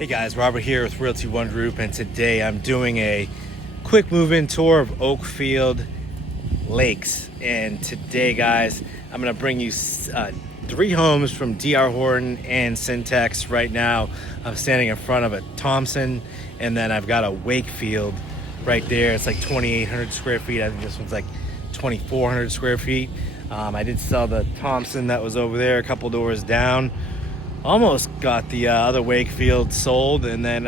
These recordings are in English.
Hey guys, Robert here with Realty One Group, and today I'm doing a quick move-in tour of Oakfield Lakes. And today, guys, I'm gonna bring you 3 homes from D.R. Horton and Centex. Right now, I'm standing in front of a Thompson, and then I've got a Wakefield right there. It's like 2,800 square feet. I think this one's like 2,400 square feet. I did sell the Thompson that was over there a couple doors down. Almost got the other Wakefield sold, and then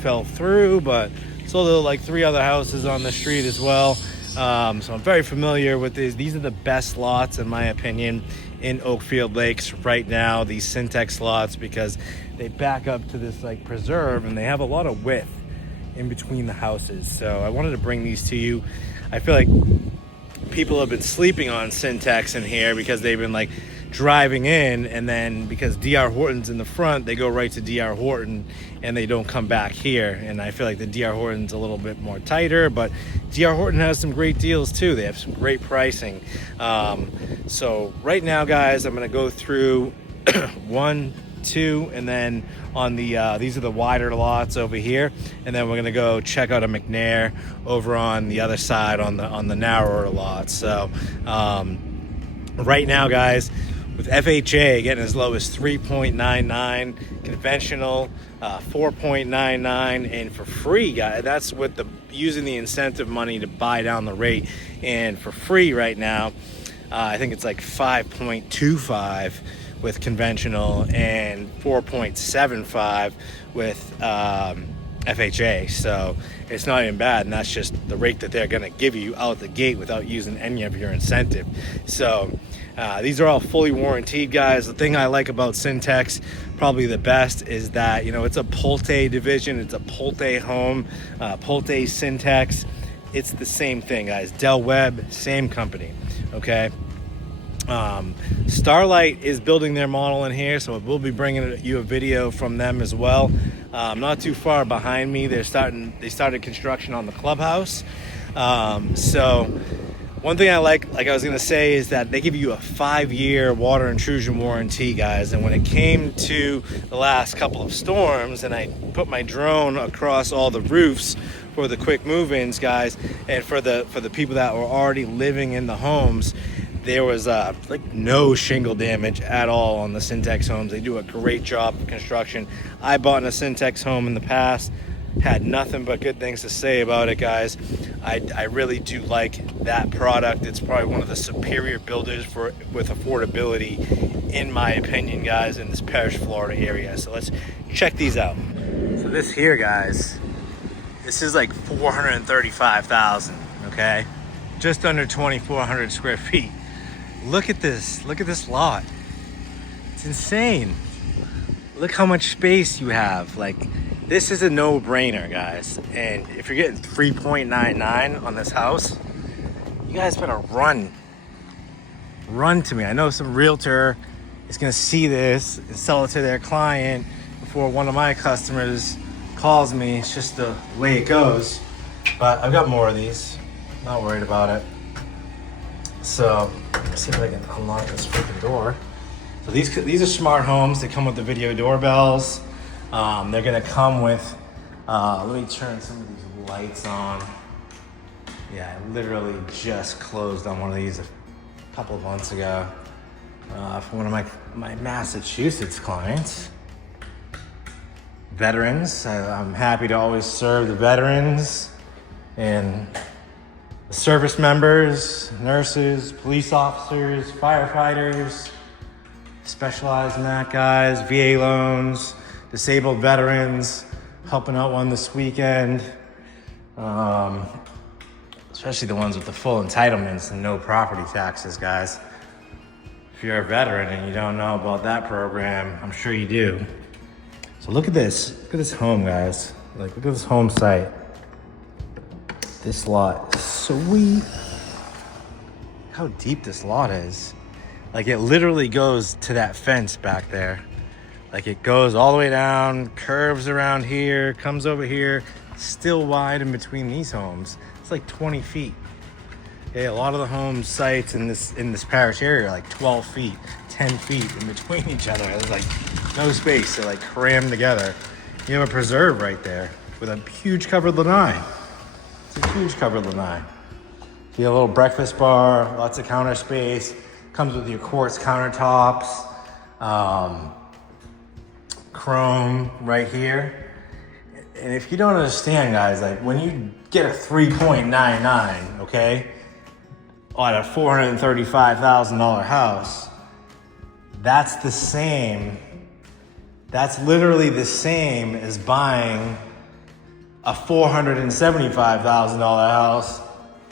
fell through, but sold like 3 other houses on the street as well. So I'm very familiar with these. These are the best lots, in my opinion, in Oakfield Lakes right now, these Centex lots, because they back up to this like preserve, and they have a lot of width in between the houses. So I wanted to bring these to you. I feel like people have been sleeping on Centex in here because they've been like driving in, and then because D.R. Horton's in the front, they go right to D.R. Horton and they don't come back here. And I feel like the D.R. Horton's a little bit more tighter, but D.R. Horton has some great deals too. They have some great pricing. So right now, guys, I'm gonna go through 1, 2, and then on the these are the wider lots over here, and then we're gonna go check out a McNair over on the other side on the narrower lots. So right now, guys, with FHA getting as low as 3.99, conventional 4.99, and for free, guys, that's with the using the incentive money to buy down the rate. And for free right now, I think it's like 5.25 with conventional and 4.75 with FHA. So it's not even bad, and that's just the rate that they're going to give you out the gate without using any of your incentive. So these are all fully warranted, guys. The thing I like about Centex probably the best is that, you know, it's a Pulte division. It's a Pulte home, Pulte Centex. It's the same thing, guys. Del Webb, same company. Okay. Starlight is building their model in here, so we'll be bringing you a video from them as well. Not too far behind me, they started construction on the clubhouse. So one thing I like I was gonna say, is that they give you a 5-year water intrusion warranty, guys. And when it came to the last couple of storms, and I put my drone across all the roofs for the quick move-ins, guys, and for the people that were already living in the homes, there was like no shingle damage at all on the Centex homes. They do a great job of construction. I bought in a Centex home in the past, had nothing but good things to say about it, guys. I really do like that product. It's probably one of the superior builders with affordability, in my opinion, guys, in this Parrish, Florida area. So let's check these out. So this here, guys, this is like 435,000, okay? Just under 2,400 square feet. Look at this lot. It's insane. Look how much space you have. Like, this is a no-brainer, guys. And if you're getting 3.99 on this house, you guys better run to me. I know some realtor is gonna see this and sell it to their client before one of my customers calls me. It's just the way it goes. But I've got more of these. Not worried about it. So let's see if I can unlock this freaking door. So these are smart homes. They come with the video doorbells. They're gonna come with, let me turn some of these lights on. Yeah, I literally just closed on one of these a couple of months ago for one of my Massachusetts clients. Veterans, I'm happy to always serve the veterans and service members, nurses, police officers, firefighters, specialized in that, guys, VA loans, disabled veterans, helping out one this weekend, especially the ones with the full entitlements and no property taxes, guys. If you're a veteran and you don't know about that program, I'm sure you do. So look at this home, guys. Like, look at this home site. This lot is sweet. How deep this lot is. Like, it literally goes to that fence back there. Like, it goes all the way down, curves around here, comes over here, still wide in between these homes. It's like 20 feet. Okay, a lot of the home sites in this parish area are like 12 feet, 10 feet in between each other. There's like no space. They're like crammed together. You have a preserve right there with a huge covered lanai. It's a huge covered lanai. You have a little breakfast bar, lots of counter space. Comes with your quartz countertops, chrome right here. And if you don't understand, guys, like when you get a 3.99, okay, on a $435,000 house, that's literally the same as buying a $475,000 house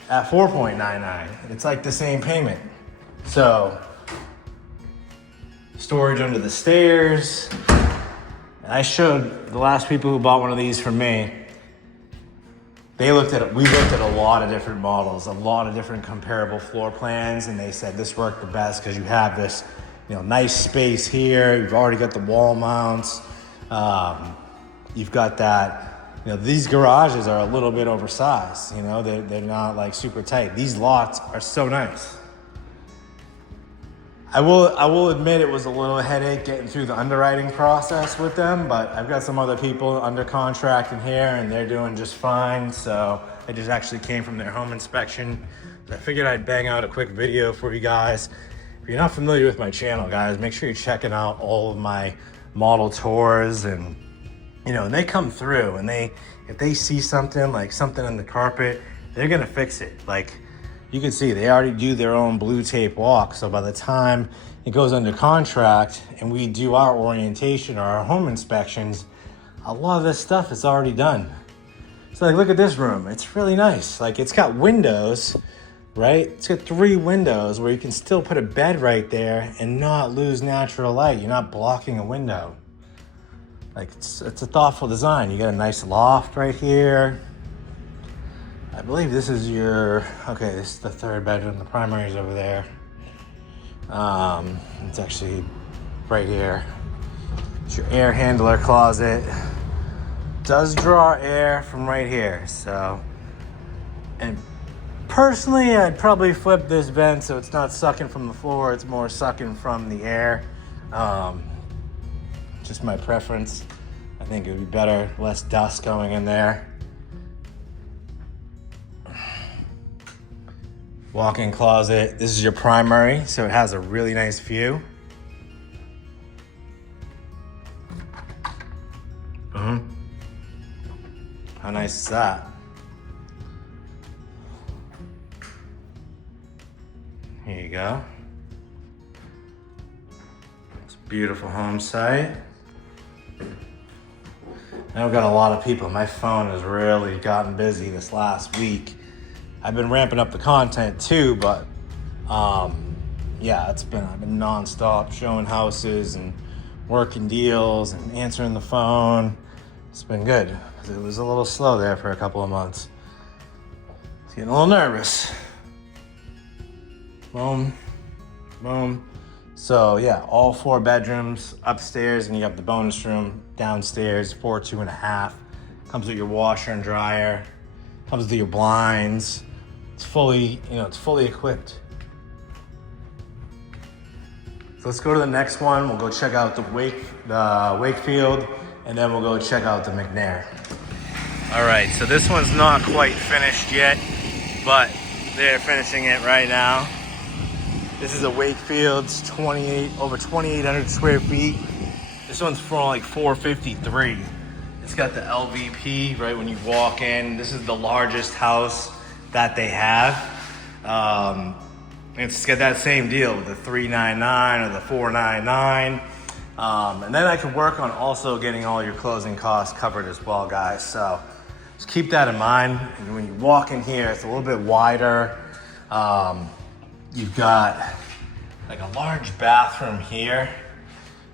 at 4.99. It's like the same payment. So, storage under the stairs. I showed the last people who bought one of these from me. We looked at a lot of different models, a lot of different comparable floor plans, and they said this worked the best because you have this, nice space here. You've already got the wall mounts. You've got that. These garages are a little bit oversized. They're not like super tight. These lots are so nice. I will admit it was a little headache getting through the underwriting process with them, but I've got some other people under contract in here and they're doing just fine. So I just actually came from their home inspection. I figured I'd bang out a quick video for you guys. If you're not familiar with my channel, guys, make sure you're checking out all of my model tours, and and they come through and if they see something like something on the carpet, they're gonna fix it. Like, you can see they already do their own blue tape walk. So by the time it goes under contract and we do our orientation or our home inspections, a lot of this stuff is already done. So like, look at this room. It's really nice. Like, it's got windows, right? It's got 3 windows where you can still put a bed right there and not lose natural light. You're not blocking a window. Like, it's a thoughtful design. You got a nice loft right here. I believe this is this is the 3rd bedroom. The primary is over there. It's actually right here. It's your air handler closet. Does draw air from right here. So, and personally, I'd probably flip this vent so it's not sucking from the floor. It's more sucking from the air. Just my preference. I think it would be better, less dust going in there. Walk-in closet. This is your primary, so it has a really nice view. How nice is that? Here you go. It's a beautiful home site. Now we've got a lot of people. My phone has really gotten busy this last week. I've been ramping up the content too, but yeah, I've been nonstop showing houses and working deals and answering the phone. It's been good. It was a little slow there for a couple of months. It's getting a little nervous. Boom, boom. So yeah, all 4 bedrooms upstairs, and you have the bonus room downstairs, 4 2.5. Comes with your washer and dryer. Comes with your blinds. It's fully equipped. So let's go to the next one. We'll go check out the Wakefield, and then we'll go check out the McNair. All right, so this one's not quite finished yet, but they're finishing it right now. This is a Wakefield. It's over 2,800 square feet. This one's for like $453. It's got the LVP right when you walk in. This is the largest house that they have. It's got that same deal with the $399 or the $499. And then I can work on also getting all your closing costs covered as well, guys. So just keep that in mind. And when you walk in here, it's a little bit wider. You've got like a large bathroom here,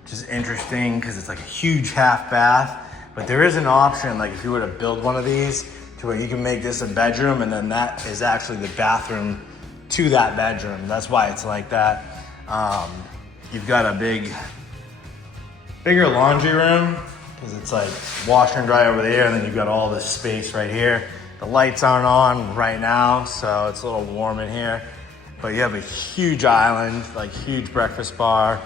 which is interesting because it's like a huge half bath. But there is an option, like if you were to build one of these, to where you can make this a bedroom, and then that is actually the bathroom to that bedroom. That's why it's like that. You've got a bigger laundry room, because it's like washer and dry over there, and then you've got all this space right here. The lights aren't on right now, so it's a little warm in here. But you have a huge island, like huge breakfast bar.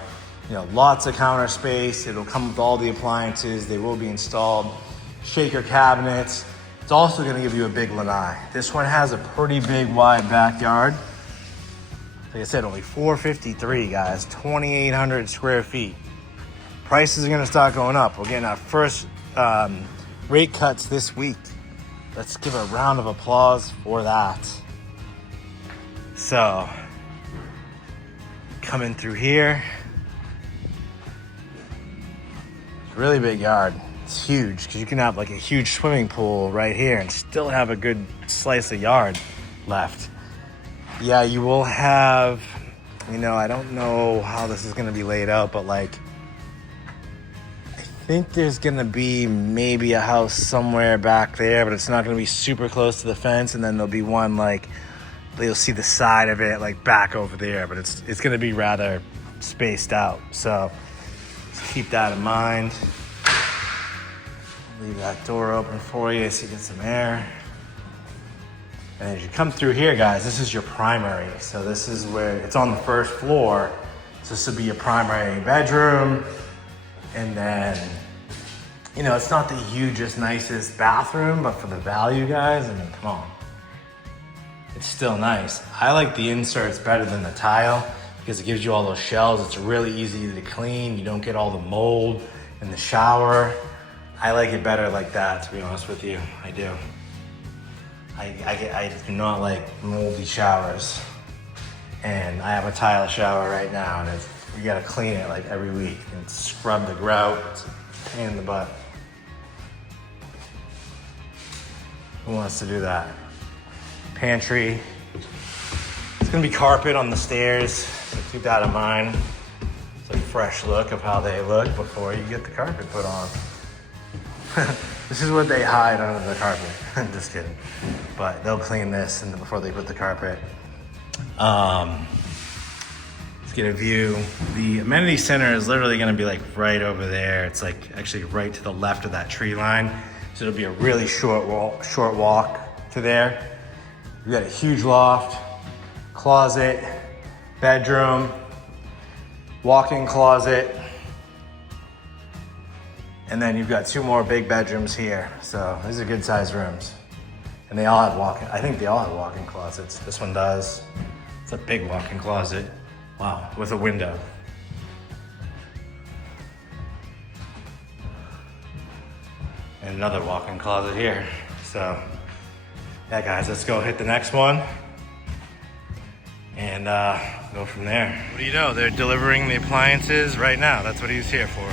You know, lots of counter space. It'll come with all the appliances. They will be installed. Shaker cabinets. It's also gonna give you a big lanai. This one has a pretty big wide backyard. Like I said, only $453, guys, 2,800 square feet. Prices are gonna start going up. We're getting our first rate cuts this week. Let's give a round of applause for that. So, coming through here, really big yard. It's huge because you can have like a huge swimming pool right here and still have a good slice of yard left. Yeah, you will have, you know, I don't know how this is gonna be laid out, but like, I think there's gonna be maybe a house somewhere back there, but it's not gonna be super close to the fence. And then there'll be one like, you'll see the side of it like back over there, but it's gonna be rather spaced out. So let's keep that in mind. Leave that door open for you so you get some air. And as you come through here, guys, this is your primary. So this is where it's on the first floor. So this will be your primary bedroom. And then, you know, it's not the hugest, nicest bathroom, but for the value, guys, I mean, come on. It's still nice. I like the inserts better than the tile because it gives you all those shells. It's really easy to clean. You don't get all the mold in the shower. I like it better like that, to be honest with you. I do. I do not like moldy showers. And I have a tile shower right now, and you gotta clean it like every week and scrub the grout. It's a pain in the butt. Who wants to do that? Pantry. It's gonna be carpet on the stairs, so keep that in mind. It's a fresh look of how they look before you get the carpet put on. This is what they hide under the carpet. Just kidding. But they'll clean this and before they put the carpet. Let's get a view. The amenity center is literally gonna be like right over there. It's like actually right to the left of that tree line. So it'll be a really short walk to there. We've got a huge loft, closet, bedroom, walk-in closet, and then you've got two more big bedrooms here. So these are good sized rooms. And they all have walk-in, I think they all have walk-in closets. This one does. It's a big walk-in closet. Wow, with a window. And another walk-in closet here. So, yeah guys, let's go hit the next one and go from there. What do you know? They're delivering the appliances right now. That's what he's here for.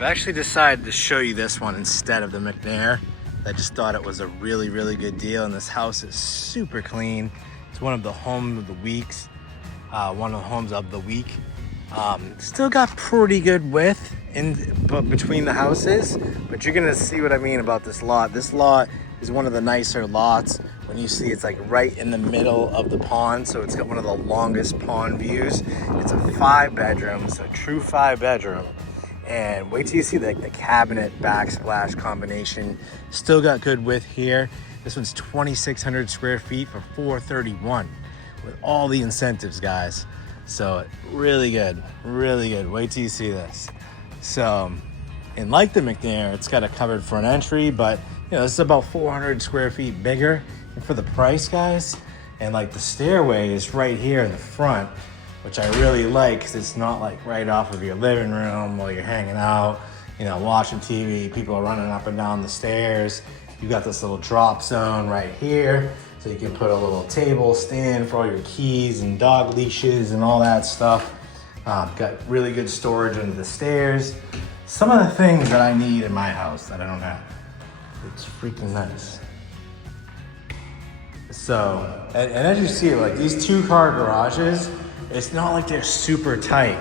I've actually decided to show you this one instead of the McNair. I just thought it was a really, really good deal, and this house is super clean. It's one of the homes of the weeks, Still got pretty good width between the houses, but you're gonna see what I mean about this lot. This lot is one of the nicer lots When you see it's like right in the middle of the pond, so it's got one of the longest pond views. It's a 5-bedroom, it's a true 5-bedroom. And wait till you see like the cabinet backsplash combination. Still got good width here. This one's 2,600 square feet for $431 with all the incentives, guys. So really good, really good. Wait till you see this. So, and like the McNair, it's got a covered front entry, but you know, this is about 400 square feet bigger. And for the price, guys, and like the stairway is right here in the front, which I really like because it's not like right off of your living room while you're hanging out, you know, watching TV, people are running up and down the stairs. You got this little drop zone right here, so you can put a little table stand for all your keys and dog leashes and all that stuff. Got really good storage under the stairs. Some of the things that I need in my house that I don't have. It's freaking nice. So, and as you see, like these 2-car garages, it's not like they're super tight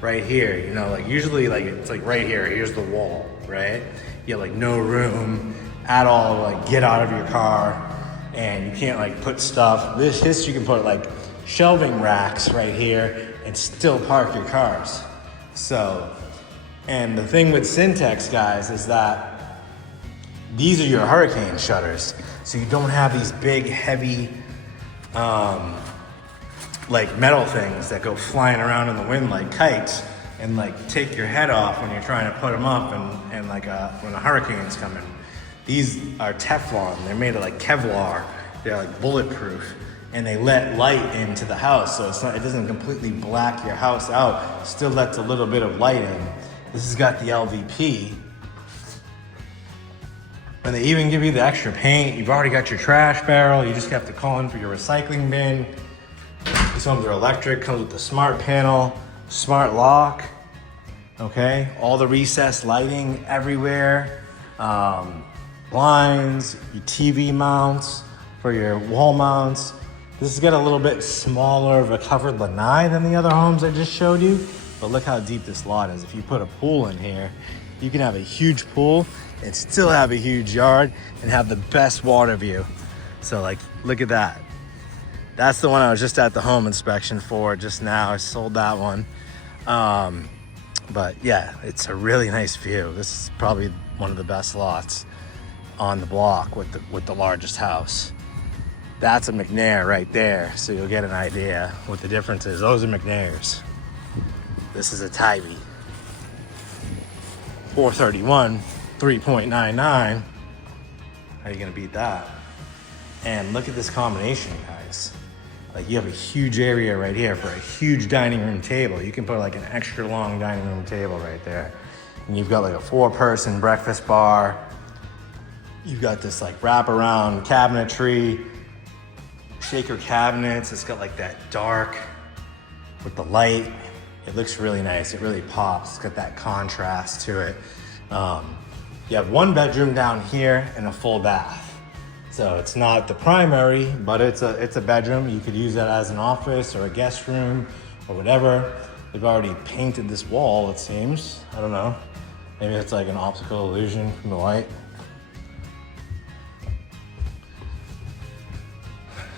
right here, you know, like usually like it's like right here, here's the wall, right? You have like no room at all to like get out of your car, and you can't like put stuff. This you can put like shelving racks right here and still park your cars. So, and the thing with Centex, guys, is that these are your hurricane shutters. So you don't have these big, heavy, like metal things that go flying around in the wind like kites and like take your head off when you're trying to put them up and like when a hurricane's coming. These are Teflon. They're made of like Kevlar. They're like bulletproof, and they let light into the house, so it's not, it doesn't completely black your house out. Still lets a little bit of light in. This has got the LVP. And they even give you the extra paint. You've already got your trash barrel. You just have to call in for your recycling bin. These ones are electric, comes with the smart panel, smart lock, okay? All the recessed lighting everywhere. Blinds, your TV mounts for your wall mounts. This has got a little bit smaller of a covered lanai than the other homes I just showed you, but look how deep this lot is. If you put a pool in here, you can have a huge pool and still have a huge yard and have the best water view. So like, look at that. That's the one I was just at the home inspection for just now. I sold that one. But yeah, it's a really nice view. This is probably one of the best lots on the block with the largest house. That's a McNair right there. So you'll get an idea what the difference is. Those are McNairs. This is a Tybee. 431, 3.99. How are you gonna beat that? And look at this combination, guys. Like you have a huge area right here for a huge dining room table. You can put like an extra long dining room table right there. And you've got like a 4-person breakfast bar. You've got this like wraparound cabinetry, shaker cabinets. It's got like that dark with the light. It looks really nice. It really pops. It's got that contrast to it. You have 1 bedroom down here and a full bath. So it's not the primary, but it's a bedroom. You could use that as an office or a guest room or whatever. They've already painted this wall, it seems. I don't know. Maybe it's like an optical illusion from the light.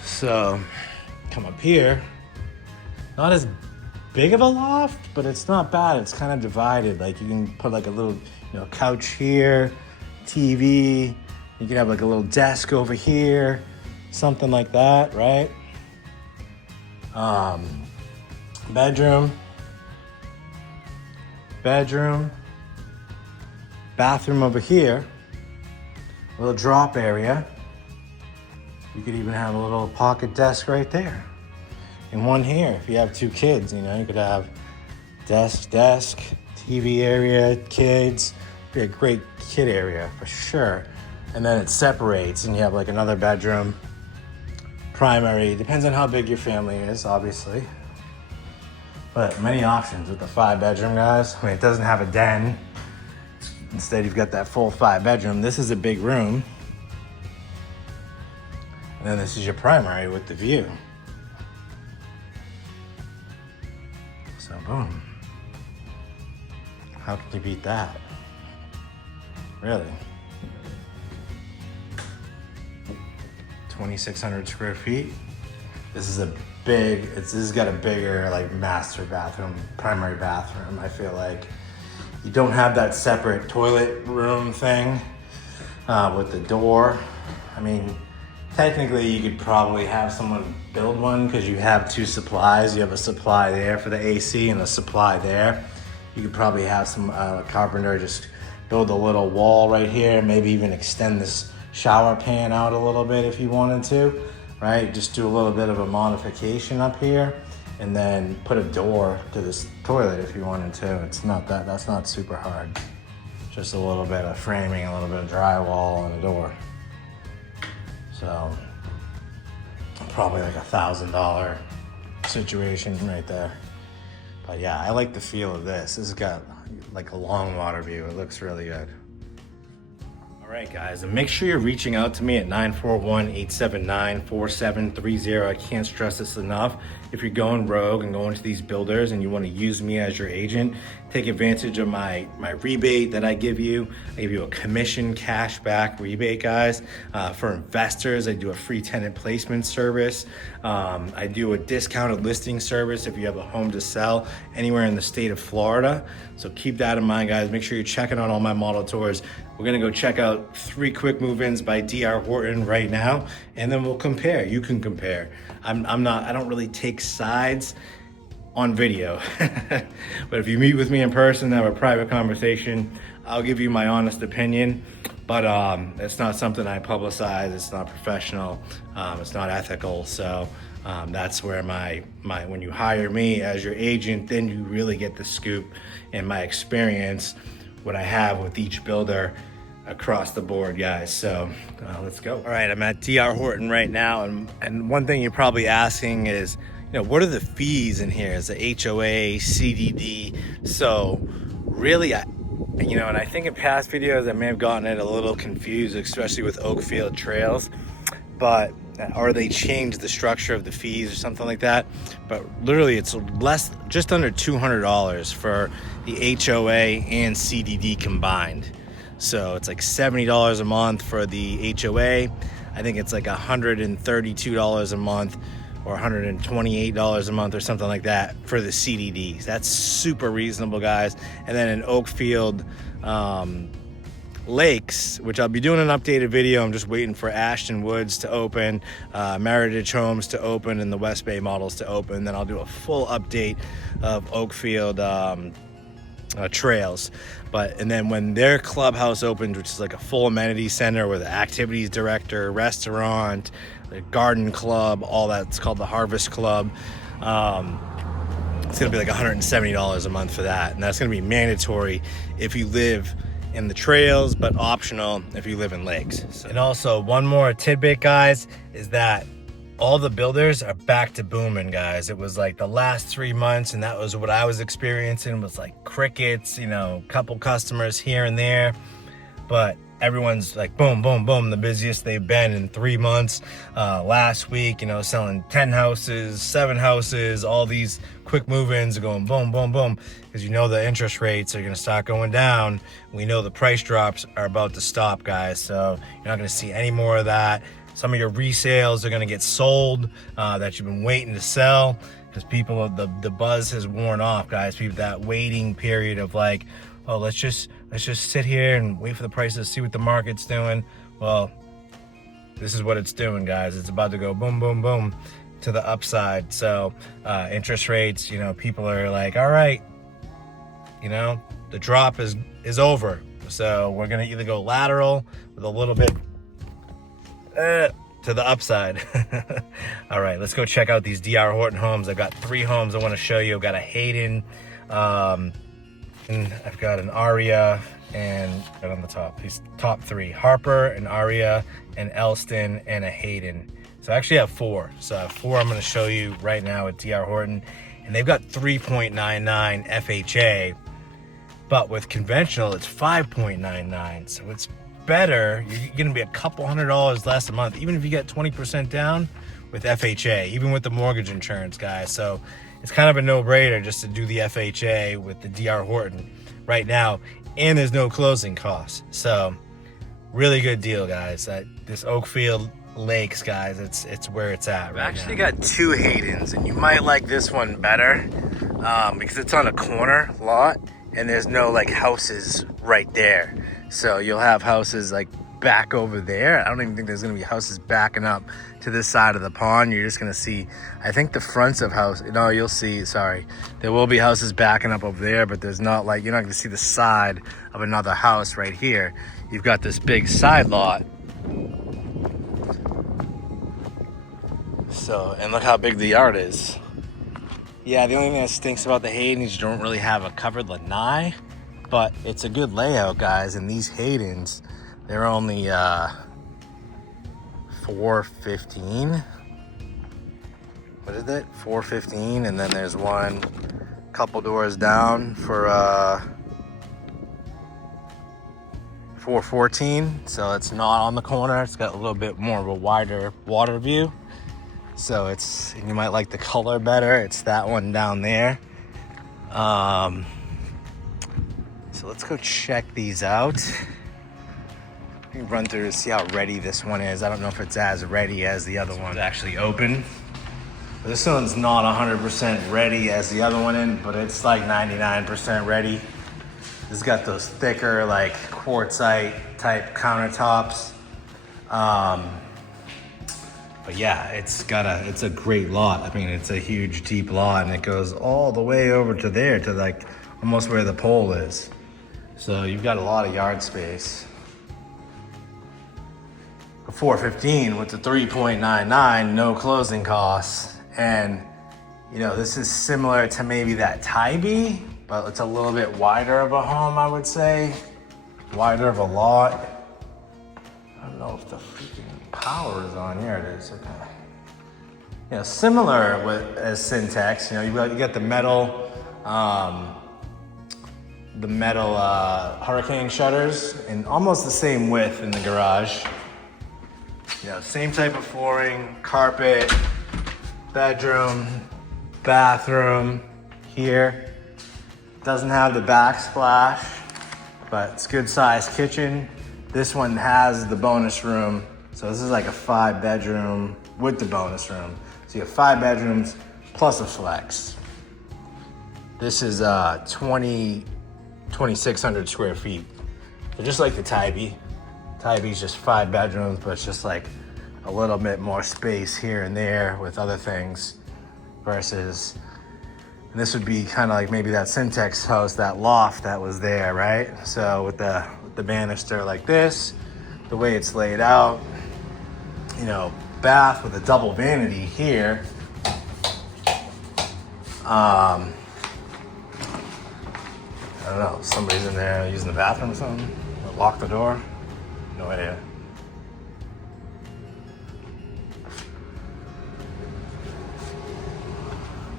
So come up here. Not as big of a loft, but it's not bad. It's kind of divided. Like you can put like a little, couch here, TV. You can have like a little desk over here, something like that, right? Bedroom, bathroom over here, a little drop area. You could even have a little pocket desk right there. And one here, if you have 2 kids, you could have desk, TV area, kids. Be a great kid area for sure. And then it separates and you have like another bedroom, primary. Depends on how big your family is, obviously. But many options with the 5-bedroom, guys. I mean, it doesn't have a den. Instead, you've got that full 5-bedroom. This is a big room. And then this is your primary with the view. So boom. How can you beat that? Really? 2,600 square feet. This is a big, this has got a bigger like master bathroom, primary bathroom. I feel like you don't have that separate toilet room thing with the door. I mean, technically you could probably have someone build one because you have two supplies. You have a supply there for the AC and a supply there. You could probably have some carpenter just build a little wall right here, maybe even extend this shower pan out a little bit if you wanted to, right? Just do a little bit of a modification up here and then put a door to this toilet if you wanted to. It's not that, that's not super hard. Just a little bit of framing, a little bit of drywall and a door. So probably like $1,000 situation right there. But yeah, I like the feel of this. This has got like a long water view. It looks really good. All right, guys, and make sure you're reaching out to me at 941-879-4730. I can't stress this enough. If you're going rogue and going to these builders and you want to use me as your agent, take advantage of my rebate that I give you. I give you a commission cash back rebate, guys. For investors, I do a free tenant placement service. I do a discounted listing service if you have a home to sell anywhere in the state of Florida. So keep that in mind, guys. Make sure you're checking out all my model tours. We're gonna go check out 3 quick move-ins by D.R. Horton right now, and then we'll compare. You can compare. I don't really take sides on video. But if you meet with me in person, have a private conversation, I'll give you my honest opinion. But it's not something I publicize. It's not professional. It's not ethical. So that's where when you hire me as your agent, then you really get the scoop and my experience, what I have with each builder across the board, guys. So let's go. All right, I'm at D.R. Horton right now, and one thing you're probably asking is, what are the fees in here? Is the HOA, CDD? So really, and I think in past videos I may have gotten it a little confused, especially with Oakfield trails, or they changed the structure of the fees or something like that. But literally it's just under $200 for the HOA and CDD combined. So it's like $70 a month for the HOA. I think it's like $132 a month or $128 a month or something like that for the CDDs. That's super reasonable, guys. And then in Oakfield Lakes, which I'll be doing an updated video. I'm just waiting for Ashton Woods to open, Meritage Homes to open, and the West Bay models to open. Then I'll do a full update of Oakfield trails. And then when their clubhouse opens, which is like a full amenity center with an activities director, restaurant, the garden club, all that, it's called the Harvest Club. It's gonna be like $170 a month for that, and that's gonna be mandatory if you live in the trails, but optional if you live in lakes. And also, one more tidbit, guys, is that all the builders are back to booming, guys. It was like the last 3 months, and that was what I was experiencing, was like crickets, couple customers here and there, but everyone's like boom, boom, boom, the busiest they've been in 3 months. Last week, selling 10 houses, 7 houses, all these quick move-ins are going boom, boom, boom, because the interest rates are gonna start going down. We know the price drops are about to stop, guys, so you're not gonna see any more of that. Some of your resales are gonna get sold that you've been waiting to sell, because people, the buzz has worn off, guys. People, that waiting period of like, oh, let's just sit here and wait for the prices, see what the market's doing. Well, this is what it's doing, guys. It's about to go boom, boom, boom to the upside. So interest rates, people are like, all right, the drop is over. So we're gonna either go lateral with a little bit to the upside. All right, let's go check out these D.R. Horton homes. I've got 3 homes I want to show you. I've got a Hayden, and I've got an Aria, and on the top, these top 3, Harper, an Aria, an Elston, and a Hayden. So I actually have 4. So I have 4 I'm going to show you right now at D.R. Horton, and they've got 3.99 FHA, but with conventional it's 5.99. So it's better. You're going to be a couple $100 less a month, even if you get 20% down with FHA, even with the mortgage insurance, guys. So it's kind of a no-brainer just to do the FHA with the D.R. Horton right now, and there's no closing costs. So really good deal, guys. This Oakfield Lakes, guys. It's where it's at right now. I've actually got two Haydens, and you might like this one better because it's on a corner lot and there's no like houses right there. So you'll have houses like back over there. I don't even think there's gonna be houses backing up to this side of the pond. You're just gonna see, I think the fronts of house, no, you'll see, sorry, there will be houses backing up over there, but there's not like, you're not gonna see the side of another house right here. You've got this big side lot. So, and look how big the yard is. Yeah, the only thing that stinks about the Hayden is you don't really have a covered lanai, but it's a good layout, guys. And these Haydens, they're only $415. What is it? $415, and then there's one couple doors down for $414. So it's not on the corner. It's got a little bit more of a wider water view. So it's, you might like the color better. It's that one down there. So let's go check these out. Let me run through to see how ready this one is. I don't know if it's as ready as the other one. It's actually open. This one's not 100% ready as the other one in, but it's like 99% ready. It's got those thicker, like quartzite type countertops. But yeah, it's a great lot. I mean, it's a huge, deep lot, and it goes all the way over to there, to like almost where the pole is. So you've got a lot of yard space. A $415 with the 3.99, no closing costs. And you know, this is similar to maybe that Tybee, but it's a little bit wider of a home, I would say. Wider of a lot. I don't know if the freaking power is on. Here it is. Okay. You know, similar as Centex. You know, you got the metal hurricane shutters, and almost the same width in the garage. You know, same type of flooring, carpet, bedroom, bathroom here. Doesn't have the backsplash, but it's good sized kitchen. This one has the bonus room. So this is like a 5-bedroom with the bonus room. So you have 5 bedrooms plus a flex. This is 2,600 square feet. So just like the Tybee. Tybee's just 5 bedrooms, but it's just like a little bit more space here and there with other things versus, and this would be kind of like maybe that Centex house, that loft that was there, right? So with the banister like this, the way it's laid out, you know, bath with a double vanity here. I don't know, somebody's in there using the bathroom or something, or lock the door, no idea.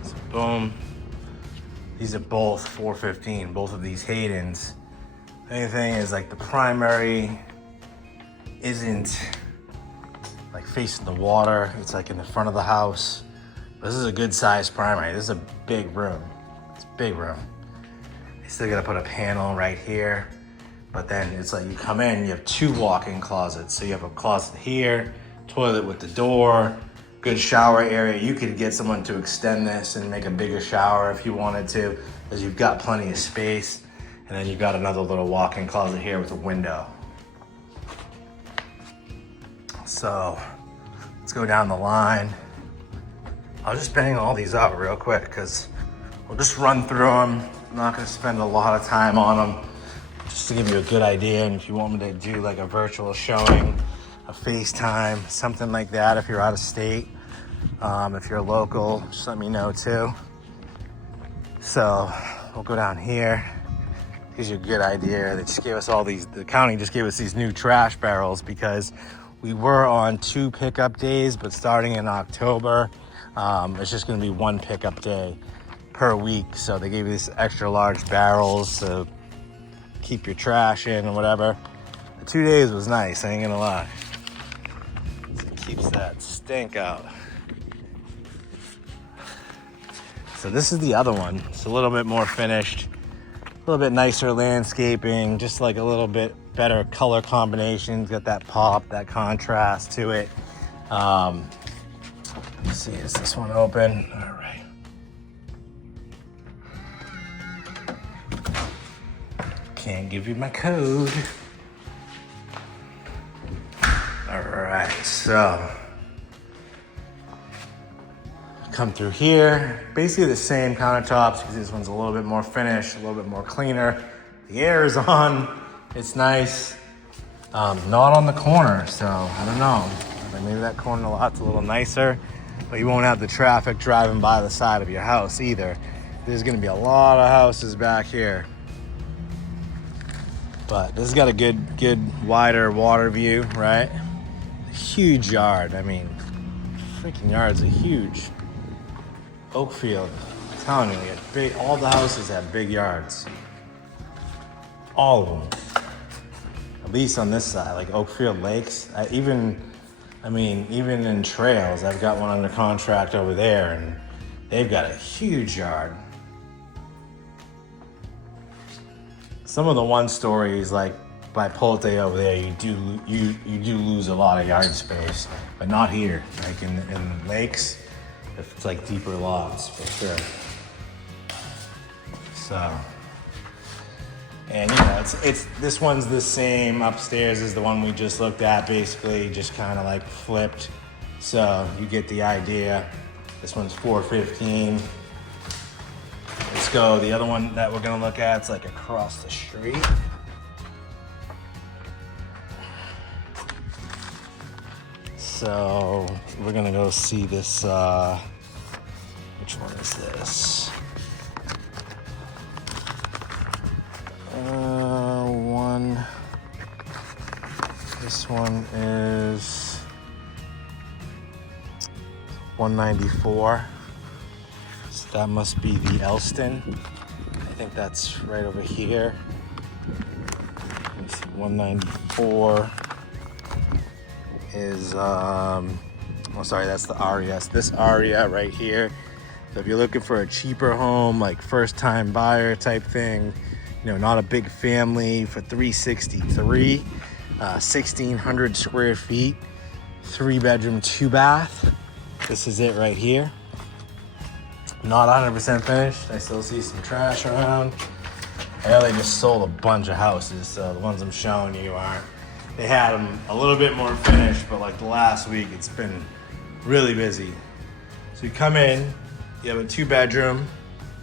So boom, these are both $415, both of these Haydens. The only thing is, like, the primary isn't like facing the water. It's like in the front of the house. This is a good sized primary. This is a big room. It's a big room. You still gotta put a panel right here, but then it's like you come in, you have 2 walk-in closets. So you have a closet here, toilet with the door, good shower area. You could get someone to extend this and make a bigger shower if you wanted to, because you've got plenty of space. And then you've got another little walk-in closet here with a window. So let's go down the line. I'll just bang all these out real quick because we'll just run through them. I'm not gonna spend a lot of time on them, just to give you a good idea. And if you want me to do like a virtual showing, a FaceTime, something like that, if you're out of state, if you're local, just let me know too. So we'll go down here. Gives you a good idea. They just gave us all these, the county just gave us these new trash barrels because we were on 2 pickup days, but starting in October, it's just gonna be 1 pickup day per week. So they gave you these extra large barrels to keep your trash in or whatever. The 2 days was nice, I ain't gonna lie. It keeps that stink out. So this is the other one. It's a little bit more finished. A little bit nicer landscaping, just like a little bit better color combinations, got that pop, that contrast to it. Let's see, is this one open? All right. Can't give you my code. All right, so come through here. Basically the same countertops, because this one's a little bit more finished, a little bit more cleaner. The air is on, it's nice. Not on the corner, so I don't know. Maybe that corner lot's a little nicer, but you won't have the traffic driving by the side of your house either. There's gonna be a lot of houses back here. But this has got a good wider water view, right? Huge yard. I mean, freaking yards are huge. Oakfield, I'm telling you, all the houses have big yards. All of them. At least on this side, like Oakfield Lakes. Even in trails, I've got one under contract over there, and they've got a huge yard. Some of the one stories, like by Pulte over there, you do lose a lot of yard space, but not here. Like in lakes, if it's like deeper lots, for sure. So, and you know, it's this one's the same upstairs as the one we just looked at, basically, just kind of like flipped. So you get the idea. This one's 415. Let's go. The other one that we're gonna look at, it's like across the street. So we're gonna go see this, which one is this? This one is 194. So that must be the Elston. I think that's right over here. Let me see, 194 is, oh sorry, that's the Aria. It's this Aria right here. So if you're looking for a cheaper home, like first time buyer type thing, you know, not a big family, for 363, 1,600 square feet, 3-bedroom, 2-bath. This is it right here. Not 100% finished. I still see some trash around. I know they just sold a bunch of houses, so the ones I'm showing you aren't. They had them a little bit more finished, but like the last week, it's been really busy. So you come in, you have a 2-bedroom,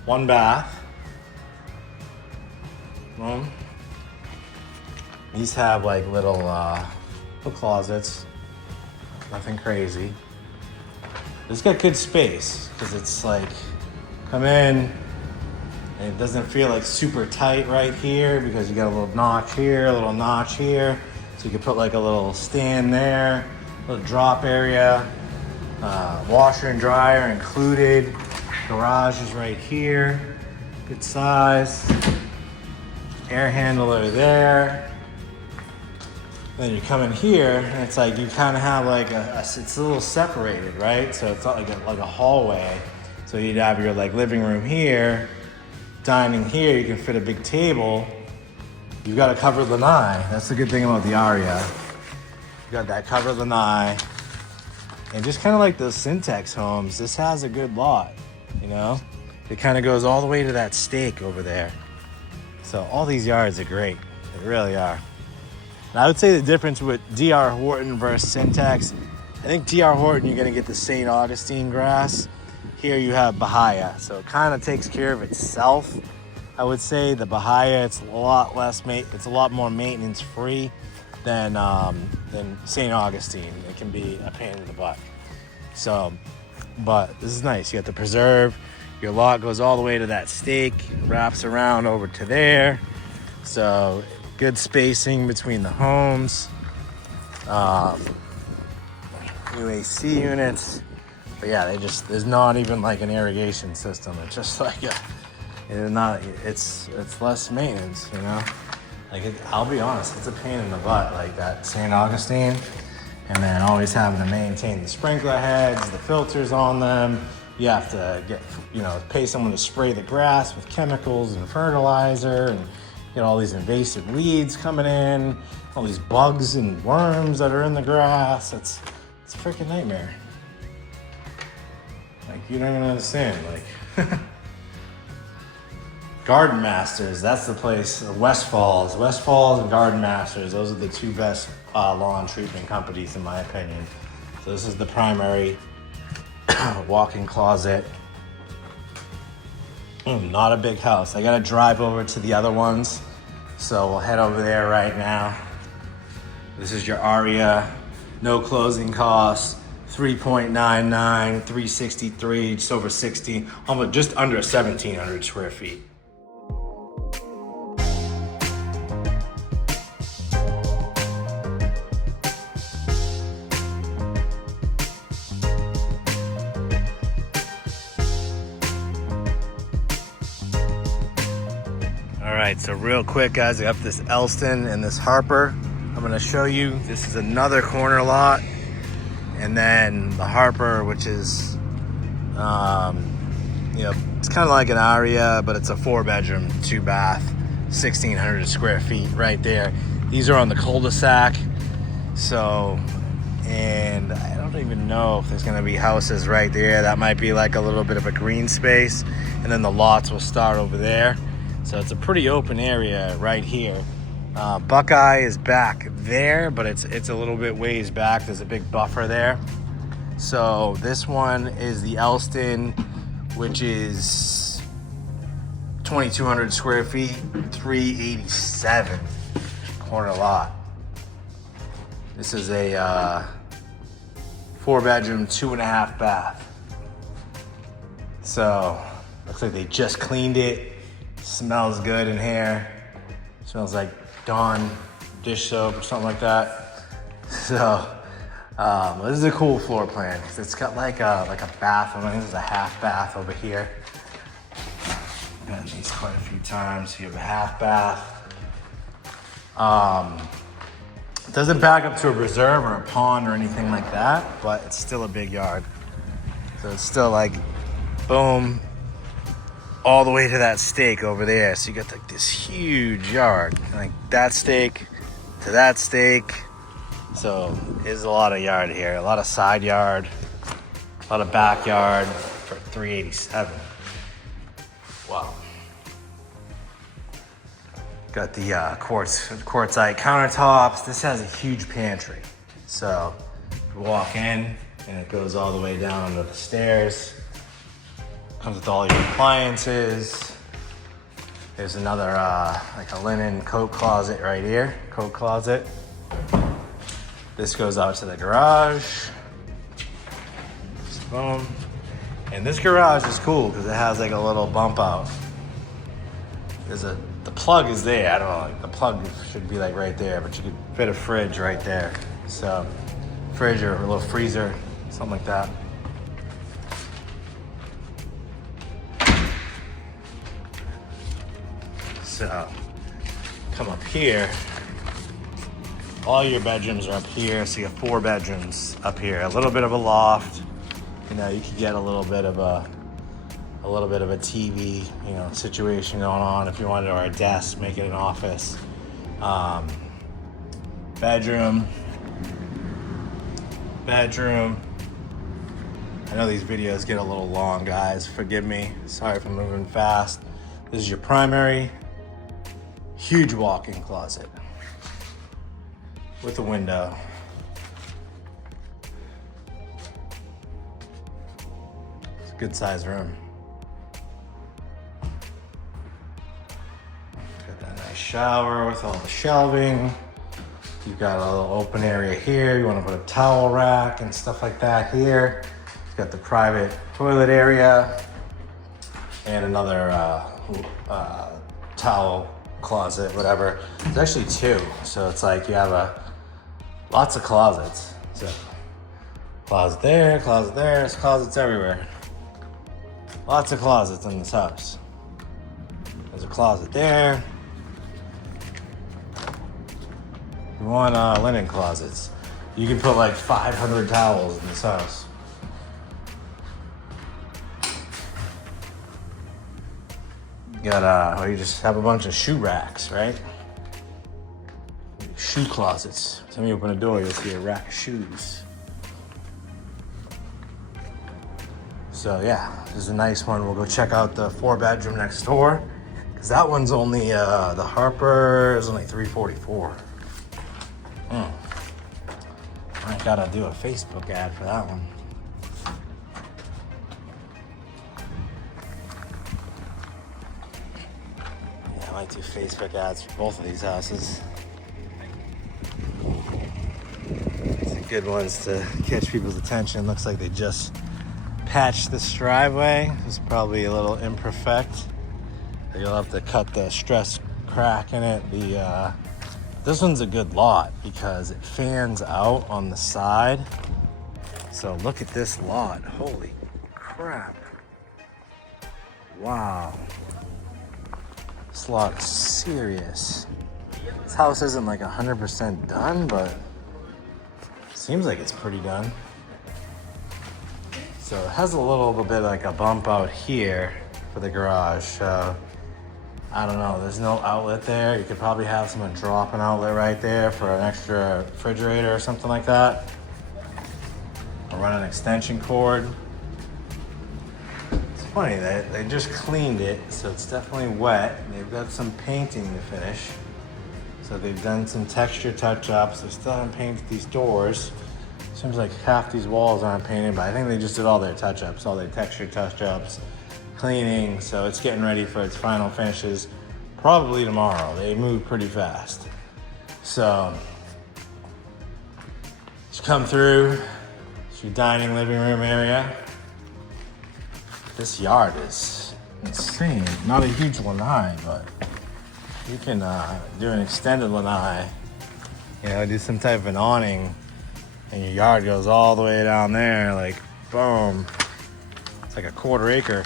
1-bath. These have like little closets, nothing crazy. It's got good space because it's like, come in and it doesn't feel like super tight right here because you got a little notch here, a little notch here. So you can put like a little stand there, a little drop area, washer and dryer included. Garage is right here, good size. Air handler there. Then you come in here and it's like you kind of have like it's a little separated, right? So it's not like a hallway. So you'd have your like living room here, dining here. You can fit a big table. You've got a covered lanai. That's the good thing about the Aria. You got that covered lanai, and just kind of like those Centex homes, this has a good lot. You know, it kind of goes all the way to that stake over there. So all these yards are great. They really are. And I would say the difference with D.R. Horton versus Centex, I think D.R. Horton, you're gonna get the St. Augustine grass. Here you have Bahia. So it kind of takes care of itself. I would say the Bahia, it's a lot less, it's a lot more maintenance free than St. Augustine. It can be a pain in the butt. So, but this is nice. You got the preserve. Your lot goes all the way to that stake, wraps around over to there. So good spacing between the homes. New AC units. But yeah, there's not even like an irrigation system. It's just like it's less maintenance, you know? Like I'll be honest, it's a pain in the butt, like that St. Augustine. And then always having to maintain the sprinkler heads, the filters on them. You have to pay someone to spray the grass with chemicals and fertilizer, and get all these invasive weeds coming in, all these bugs and worms that are in the grass. It's It's a freaking nightmare. Like, you don't even understand. Like, Garden Masters, that's the place. West Falls and Garden Masters, those are the two best lawn treatment companies in my opinion. So this is the primary walk-in closet. Not a big house. I gotta drive over to the other ones. So we'll head over there right now. This is your Aria, no closing costs, 3.99, 363, just over 60, almost just under 1,700 square feet. All right, so real quick, guys, I got this Elston and this Harper. I'm gonna show you. This is another corner lot, and then the Harper, which is, you know, it's kind of like an Aria, but it's a 4-bedroom, 2-bath, 1,600 square feet right there. These are on the cul-de-sac, so, and I don't even know if there's gonna be houses right there. That might be like a little bit of a green space, and then the lots will start over there. So it's a pretty open area right here. Buckeye is back there, but it's a little bit ways back. There's a big buffer there. So this one is the Elston, which is 2,200 square feet, 387 corner lot. This is a 4-bedroom, 2.5 bath. So looks like they just cleaned it. Smells good in here. Smells like Dawn dish soap or something like that. So this is a cool floor plan because it's got like a bath. I think there's a half bath over here. I've done these quite a few times. So you have a half bath. It doesn't back up to a reserve or a pond or anything like that, but it's still a big yard. So it's still like, boom, all the way to that stake over there. So you got like this huge yard, like that stake to that stake. So there's a lot of yard here, a lot of side yard, a lot of backyard for 387. Wow. Got the quartzite countertops. This has a huge pantry. So you walk in and it goes all the way down under the stairs. Comes with all your appliances. There's another like a linen coat closet right here, coat closet. This goes out to the garage. Just boom. And this garage is cool because it has like a little bump out. The plug is there. I don't know, like the plug should be like right there, but you could fit a fridge right there. So fridge or a little freezer, something like that. So come up here, all your bedrooms are up here. So you have 4 bedrooms up here, a little bit of a loft. You know, you could get a little bit of a TV, you know, situation going on if you wanted, or a desk, make it an office. Bedroom. I know these videos get a little long, guys. Forgive me. Sorry if I'm moving fast. This is your primary. Huge walk-in closet with a window. It's a good sized room. Got that nice shower with all the shelving. You've got a little open area here. You want to put a towel rack and stuff like that here. You've got the private toilet area and another towel closet, whatever. There's actually 2, so it's like you have lots of closets. So closet there, there's closets everywhere. Lots of closets in this house. There's a closet there. You want linen closets. You can put like 500 towels in this house. You got you just have a bunch of shoe racks, right? Shoe closets. Time you open a door, you'll see a rack of shoes. So yeah, this is a nice one. We'll go check out the 4-bedroom next door, because that one's only, the Harper is only $344. I gotta do a Facebook ad for that one. Yeah, I might do Facebook ads for both of these houses. It's the good ones to catch people's attention. Looks like they just patched this driveway. It's probably a little imperfect. You'll have to cut the stress crack in it. This one's a good lot because it fans out on the side. So look at this lot. Holy crap. Wow. This lot is serious. This house isn't like 100% done, but seems like it's pretty done. So it has a little bit like a bump out here for the garage. So I don't know, there's no outlet there. You could probably have someone drop an outlet right there for an extra refrigerator or something like that. Or run an extension cord. It's funny that they just cleaned it, so it's definitely wet. They've got some painting to finish. So they've done some texture touch-ups. They still haven't painted these doors. Seems like half these walls aren't painted, but I think they just did all their touch-ups, all their texture touch-ups, cleaning, so it's getting ready for its final finishes probably tomorrow. They move pretty fast. So, just come through. It's your dining, living room area. This yard is insane. Not a huge lanai, but you can do an extended lanai. You know, do some type of an awning, and your yard goes all the way down there, like, boom. It's like a 1/4 acre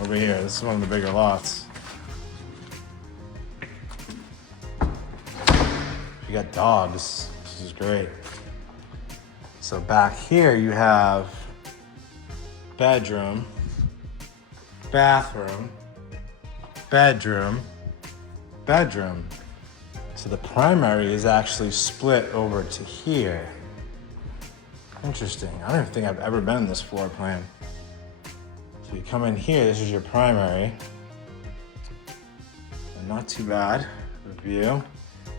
over here. This is one of the bigger lots. You got dogs, this is great. So back here you have bedroom, bathroom, bedroom, bedroom. So the primary is actually split over to here. Interesting. I don't even think I've ever been in this floor plan. So you come in here, this is your primary. And not too bad of a view.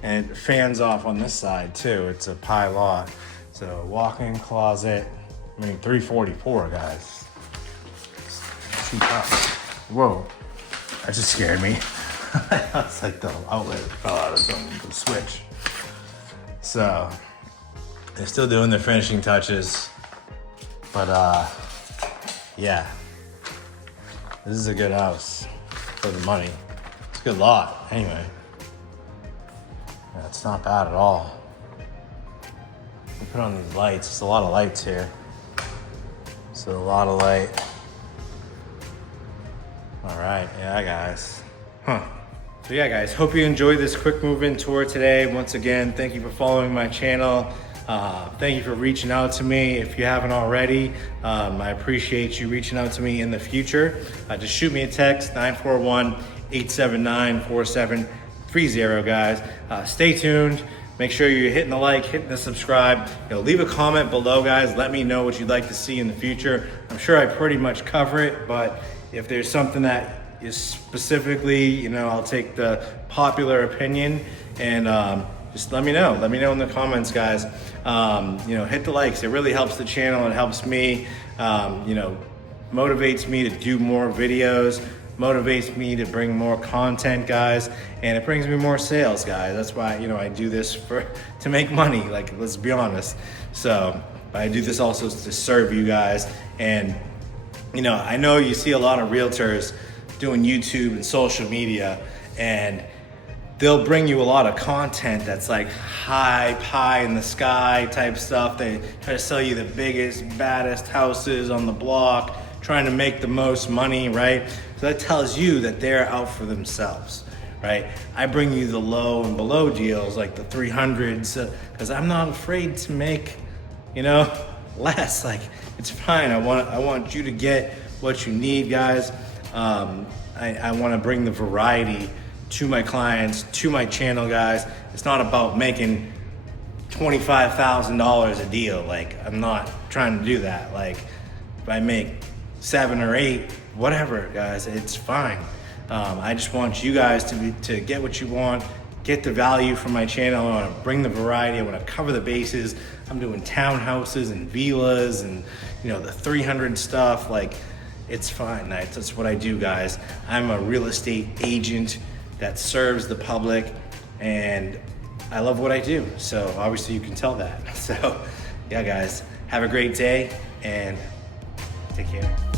And it fans off on this side too. It's a pie lot. So walk-in closet, I mean $344, guys. Cheap house. Whoa, that just scared me. It's like the outlet fell out of the switch. So they're still doing their finishing touches, but yeah, this is a good house for the money. It's a good lot anyway. Yeah, it's not bad at all. We put on these lights. There's a lot of lights here. So a lot of light. All right, yeah, guys. So yeah, guys, hope you enjoyed this quick move-in tour today. Once again, thank you for following my channel. Thank you for reaching out to me. If you haven't already, I appreciate you reaching out to me in the future. Just shoot me a text, 941-879-4730, guys. Stay tuned. Make sure you're hitting the like, hitting the subscribe. Leave a comment below, guys. Let me know what you'd like to see in the future. I'm sure I pretty much cover it, but if there's something that is specifically, I'll take the popular opinion and just let me know. Let me know in the comments, guys. Hit the likes. It really helps the channel. It helps me, motivates me to do more videos, motivates me to bring more content, guys, and it brings me more sales, guys. That's why, I do this to make money, like, let's be honest. So I do this also to serve you guys. And, I know you see a lot of realtors doing YouTube and social media, and they'll bring you a lot of content that's like high pie in the sky type stuff. They try to sell you the biggest, baddest houses on the block, trying to make the most money, right? So that tells you that they're out for themselves, right? I bring you the low and below deals, like the 300s, because I'm not afraid to make, less. Like, it's fine. I want you to get what you need, guys. I want to bring the variety to my clients, to my channel, guys. It's not about making $25,000 a deal. Like, I'm not trying to do that. Like, if I make 7 or 8, whatever, guys, it's fine. I just want you guys to get what you want, get the value from my channel. I want to bring the variety. I want to cover the bases. I'm doing townhouses and villas and, you know, the 300 stuff. Like, it's fine. That's what I do, guys. I'm a real estate agent that serves the public, and I love what I do. So obviously you can tell that. So yeah, guys, have a great day and take care.